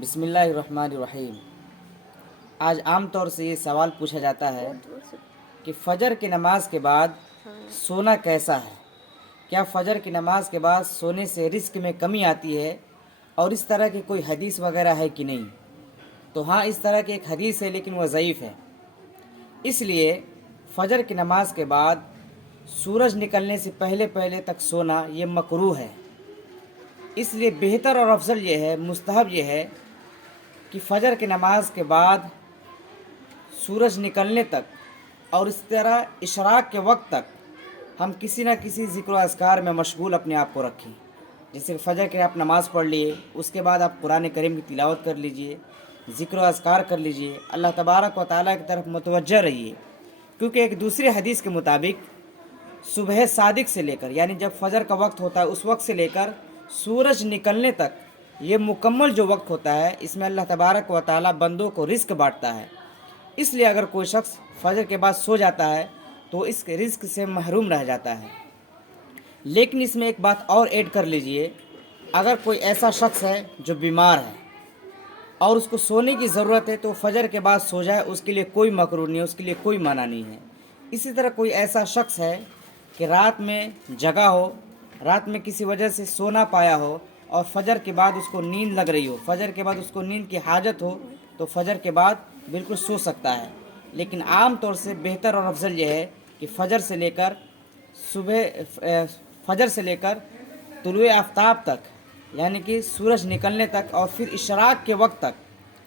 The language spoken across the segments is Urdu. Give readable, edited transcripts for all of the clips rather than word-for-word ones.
بسم اللہ الرحمن الرحیم۔ آج عام طور سے یہ سوال پوچھا جاتا ہے کہ فجر کی نماز کے بعد سونا کیسا ہے؟ کیا فجر کی نماز کے بعد سونے سے رزق میں کمی آتی ہے اور اس طرح کی کوئی حدیث وغیرہ ہے کہ نہیں؟ تو ہاں، اس طرح کی ایک حدیث ہے لیکن وہ ضعیف ہے۔ اس لیے فجر کی نماز کے بعد سورج نکلنے سے پہلے تک سونا یہ مکروہ ہے۔ اس لیے بہتر اور افضل یہ ہے، مستحب یہ ہے کہ فجر کی نماز کے بعد سورج نکلنے تک اور اس طرح اشراق کے وقت تک ہم کسی نہ کسی ذکر و اذکار میں مشغول اپنے آپ کو رکھیں۔ جیسے فجر کے آپ نماز پڑھ لیے، اس کے بعد آپ قرآن کریم کی تلاوت کر لیجئے، ذکر و اذکار کر لیجئے، اللہ تبارک و تعالیٰ کی طرف متوجہ رہیے، کیونکہ ایک دوسری حدیث کے مطابق صبح صادق سے لے کر، یعنی جب فجر کا وقت ہوتا ہے اس وقت سے لے کر سورج نکلنے تک یہ مکمل جو وقت ہوتا ہے، اس میں اللہ تبارک و تعالیٰ بندوں کو رزق بانٹتا ہے۔ اس لیے اگر کوئی شخص فجر کے بعد سو جاتا ہے تو اس کے رزق سے محروم رہ جاتا ہے۔ لیکن اس میں ایک بات اور ایڈ کر لیجئے، اگر کوئی ایسا شخص ہے جو بیمار ہے اور اس کو سونے کی ضرورت ہے تو فجر کے بعد سو جائے، اس کے لیے کوئی مکروہ نہیں ہے، اس کے لیے کوئی منع نہیں ہے۔ اسی طرح کوئی ایسا شخص ہے کہ رات میں جگا ہو، رات میں کسی وجہ سے سو نہ پایا ہو اور فجر کے بعد اس کو نیند لگ رہی ہو، فجر کے بعد اس کو نیند کی حاجت ہو، تو فجر کے بعد بالکل سو سکتا ہے۔ لیکن عام طور سے بہتر اور افضل یہ ہے کہ فجر سے لے کر طلوع آفتاب تک، یعنی کہ سورج نکلنے تک اور پھر اشراق کے وقت تک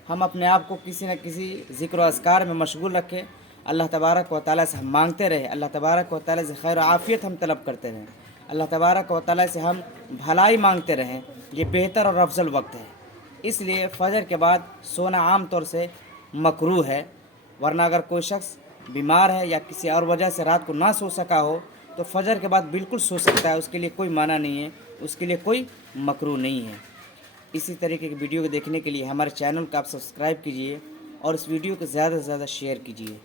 ہم اپنے آپ کو کسی نہ کسی ذکر و اذکار میں مشغول رکھیں۔ اللہ تبارک و تعالیٰ سے ہم مانگتے رہے، اللہ تبارک و تعالیٰ سے خیر و عافیت ہم طلب کرتے رہیں، اللہ تبارک و تعالیٰ سے ہم بھلائی مانگتے رہیں۔ یہ بہتر اور افضل وقت ہے۔ اس لیے فجر کے بعد سونا عام طور سے مکروہ ہے، ورنہ اگر کوئی شخص بیمار ہے یا کسی اور وجہ سے رات کو نہ سو سکا ہو تو فجر کے بعد بالکل سو سکتا ہے، اس کے لیے کوئی معنی نہیں ہے، اس کے لیے کوئی مکروہ نہیں ہے۔ اسی طریقے کی ویڈیو کو دیکھنے کے لیے ہمارے چینل کو آپ سبسکرائب کیجئے اور اس ویڈیو کو زیادہ سے زیادہ شیئر کیجئے۔